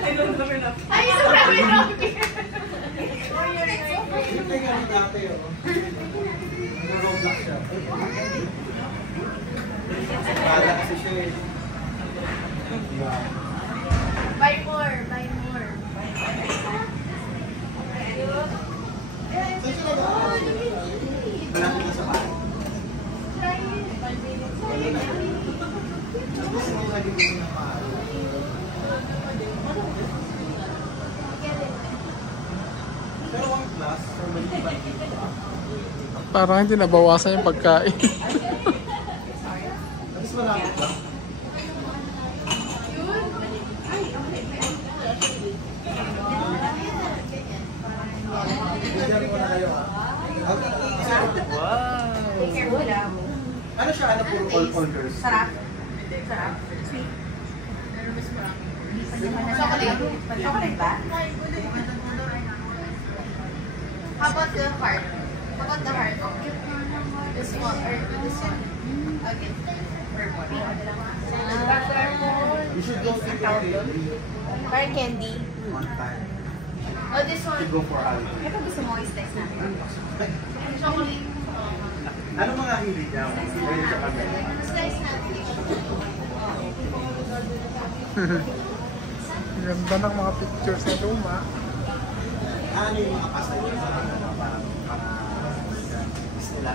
Ay, don't love enough. Ay, sobrang enough. Ito yung ano dati, oh. Nag-roblox siya. Kala kasi siya eh. Buy more, buy more. Saan siya nag-aaral? Malapit na sa bahay. Try it. Wala na. Gusto mo lagi din na maaari. Pero one class, or maliban dito. Parang hindi nabawasan yung pagkain. At least malapit lang. Bigyan ko na kayo ha. Wow. Ano siya? Ano puro all girls? Sarap. Sarap. Sweet. Chocolate. Chocolate ba? How about the heart? How about the heart? This one or this one? Okay. Purple. You should go to the Parang candy. one time. Oh, this one. To go for holiday. Ito gusto mo i-slice natin. Chocolate. Ano mga hilig niya? Hilig siya kami. Slice natin. Ganda ng mga pictures sa luma. Ano yung mga pasay niya sa ano? Para nila.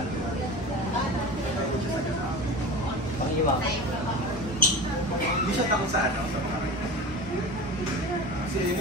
Pang-iwak. Hindi siya takot sa ano? Sa mga kasi